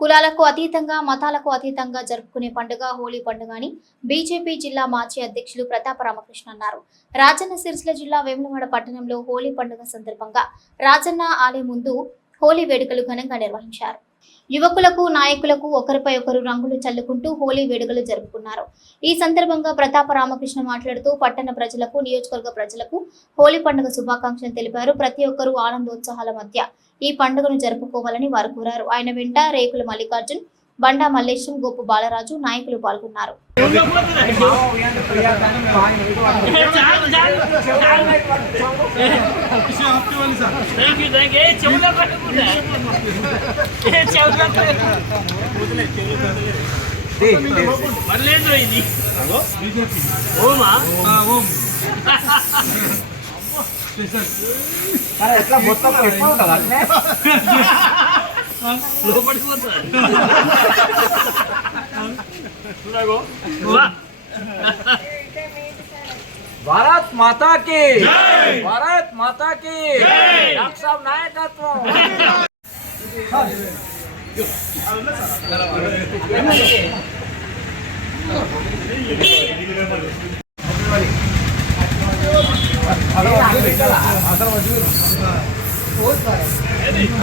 కులాలకు అతీతంగా మతాలకు అతీతంగా జరుపుకునే పండుగ హోలీ పండుగ అని బీజేపీ జిల్లా మాజీ అధ్యక్షులు ప్రతాప రామకృష్ణ అన్నారు. రాజన్న సిరిసిల్ల జిల్లా వేములవాడ పట్టణంలో హోలీ పండుగ సందర్భంగా రాజన్న ఆలయం ముందు హోలీ వేడుకలు ఘనంగా నిర్వహించారు. యువకులకు నాయకులకు ఒకరిపై ఒకరు రంగులు చల్లుకుంటూ హోలీ వేడుకలు జరుపుకున్నారు. ఈ సందర్భంగా ప్రతాప రామకృష్ణ మాట్లాడుతూ పట్టణ ప్రజలకు నియోజకవర్గ ప్రజలకు హోలీ పండుగ శుభాకాంక్షలు తెలిపారు. ప్రతి ఒక్కరూ ఆనందోత్సాహాల మధ్య ఈ పండుగను జరుపుకోవాలని వారు కోరారు. ఆయన వెంట రేకుల మల్లికార్జున్ బండా మల్లేశం గోపు బాలరాజు నాయకులు పాల్గొన్నారు. ఎట్లా మొత్తం ఎట్లా ఉంటుంది? అంటే లోపడిపోతా చూడగో వా. భారత్ మాతా కి భారత్ మాతా కి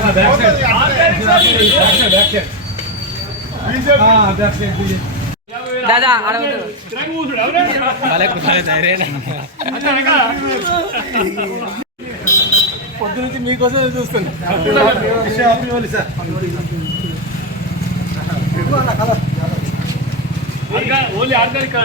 డాక్టర్ సాబ్ నాయకత్వం దాదా అడగదు పొద్దు నుంచి మీకోసం చూస్తాను ఓన్లీ ఆర్గానిక్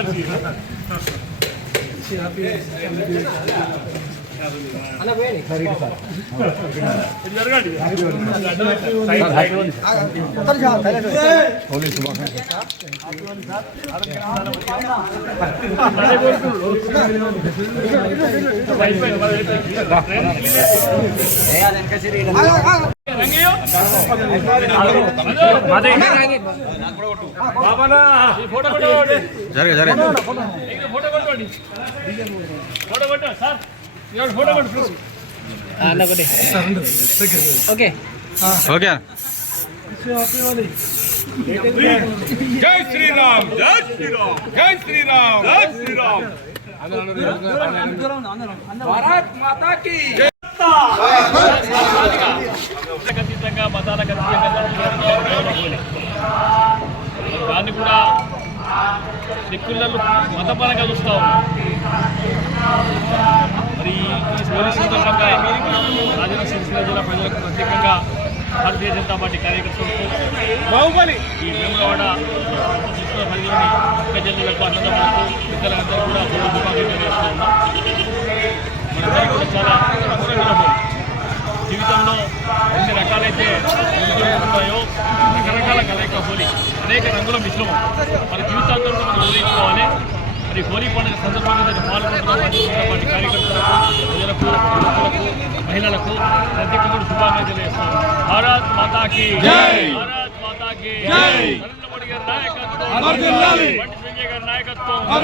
కొట్టండి జరగ జరగ ఫోటో కొట్టండి. ఫోటో కొట్ట సార్. ఓకే. ఓకే. జై శ్రీరామ్ జై శ్రీరామ్ జై శ్రీరామ్ జై శ్రీరామ్. భారత్ మాతా కి ఖచ్చితంగా హోలీ దాన్ని కూడా సిక్కులలో మతపరంగా చూస్తూ. మరి ఈ హోలీ సందర్భంగా రాజన్న సిరిసిల్ల జిల్లా ప్రజలకు ప్రత్యేకంగా భారతీయ జనతా పార్టీ కార్యకర్తలకు బాహుబలి! ఈ వేములవాడ సిరిసిల్ల పరిధిలోని ఒక్క జిల్లాలకు అన్నదమ్ములకు ఇతరులందరూ కూడా శుభాకాంక్షలు మనందరికీ కూడా చాలా హోలీ జీవితంలో ఎన్ని రకాలైతే ఉంటాయో రకరకాల కలయిక హోలీ అనేక రంగుల మిశ్రమం మన జీవితాంతంలో మనం మరి హోలీ పండుగ సందర్భంగా దాన్ని పాల్గొంటున్న కార్యకర్తలకు ప్రజలకు మహిళలకు ప్రత్యేకంగా శుభాకాంక్షలు చేస్తాం భారత్ మాతాకి భారత్ మాతాకి నరేంద్ర మోడీ గారి నాయకత్వం. సంజయ్ గారి నాయకత్వం.